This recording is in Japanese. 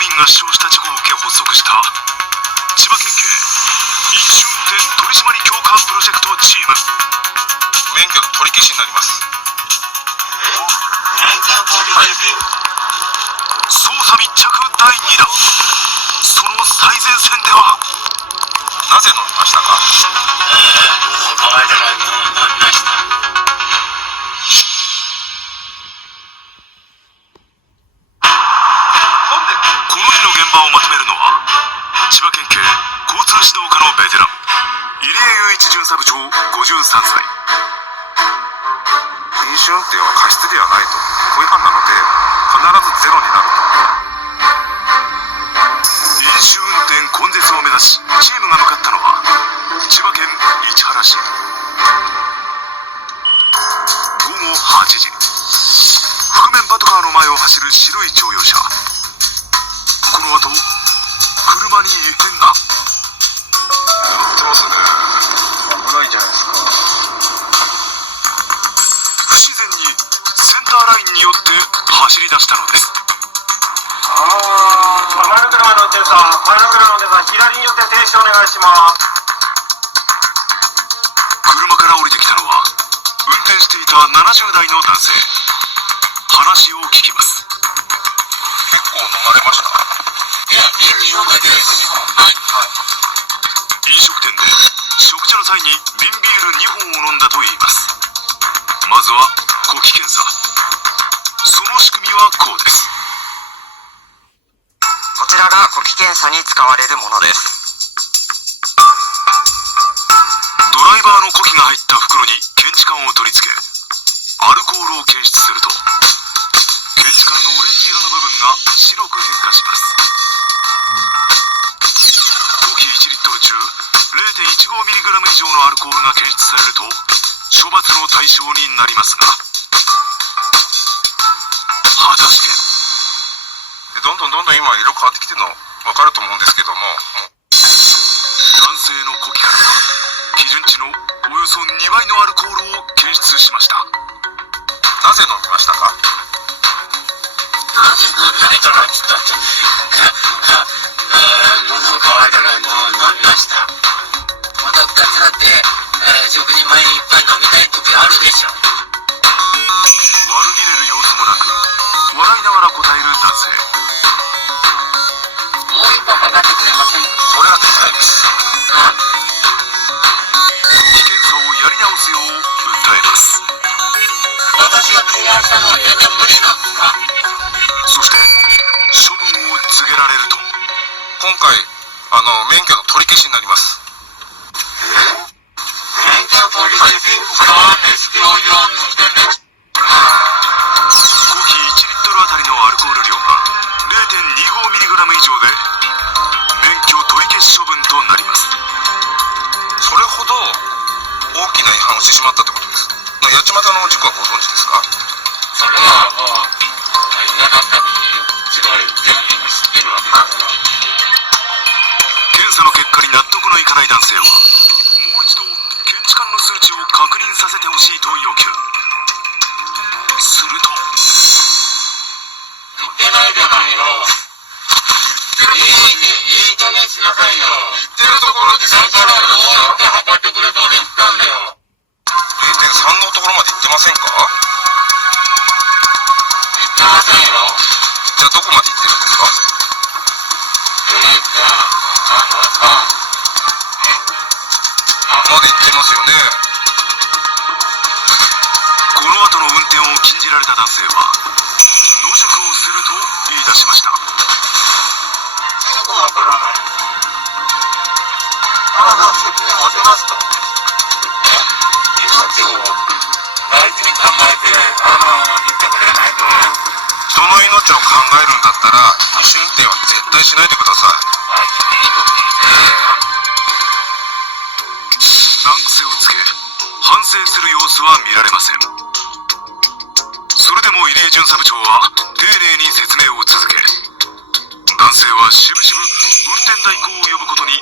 人が死傷した事故を受け発足した千葉県警飲酒運転取締り強化プロジェクトチーム。免許の取り消しになります。捜査密着第2弾。その最前線ではなぜ飲みましたか？この間飲みました。この日の現場をまとめるのは千葉県警交通指導課のベテラン入江雄一巡査部長53歳。飲酒運転は過失ではないと、故意犯なので必ずゼロになると。飲酒運転根絶を目指しチームが向かったのは千葉県市原市。午後8時、覆面パトカーの前を走る白い乗用車。この後車に異変が。乗ってますね。危ないんじゃないですか。不自然にセンターラインによって走り出したのです。前の車の運転手さん、左に寄って停止お願いします。車から降りてきたのは運転していた70代の男性。話を聞きます。結構飲まれました？いや、ビール4杯でです。はい。飲食店で食事の際に瓶ビール2本を飲んだといいます。まずは呼気検査。その仕組みはこうです。こちらが呼気検査に使われるものです。ドライバーの呼気が入った袋に検知管を取り付けアルコールを検出すると検知管のオレンジ色の部分が白く変化します。呼気1リットル中 0.15mg 以上のアルコールが検出されると処罰の対象になりますが、果たしてどんどん今色変わってきてるの分かると思うんですけども、男性の呼気から基準値のおよそ2倍のアルコールを検出しました。なぜ飲みましたか？なぜ飲みたかったって喉乾いたら飲みました。また2つだって、食事前にいっぱい飲みたい時あるでしょ。悪びれる様子もなく笑いながら答える男性。もう一本かかってくれませんか？それはできないです。なんで？呼気検査をやり直すよう訴えます。私が提案したのは全然無理なんですか？そして処分を告げられると今回免許の取り消しになります。免許取り消しなんですよ、4の点です。呼気1リットルあたりのアルコール量が 0.25mg 以上で免許取り消し処分となります。それほど大きな違反をしてしまったってことです。八街の事故はご存知ですか？それはもう嫌だったのにすごい全員が知ってるわけだから。検査の結果に納得のいかない男性はもう一度検知管の数値を確認させてほしいと要求。すると言ってないじゃないよ。いい加減しなさいよ。言ってるところでだからどうやって測ってくれと俺言ったんだよ。0.3のところまで行ってませんか？言ってませんよ。じゃあどこまで行ってるんですか？まで行ってますよね。この後の運転を禁じられた男性は野宿をすると言い出しました。よくわからない。責任持てますと。命を大事に考えて言ってくれないと。人の命を考えるんだったら飲酒運転は絶対しないでください。いいと聞いて。難癖をつけ反省する様子は見られません。それでも入江巡査部長は丁寧に説明を続け男性はしぶしぶ運転代行を呼ぶことに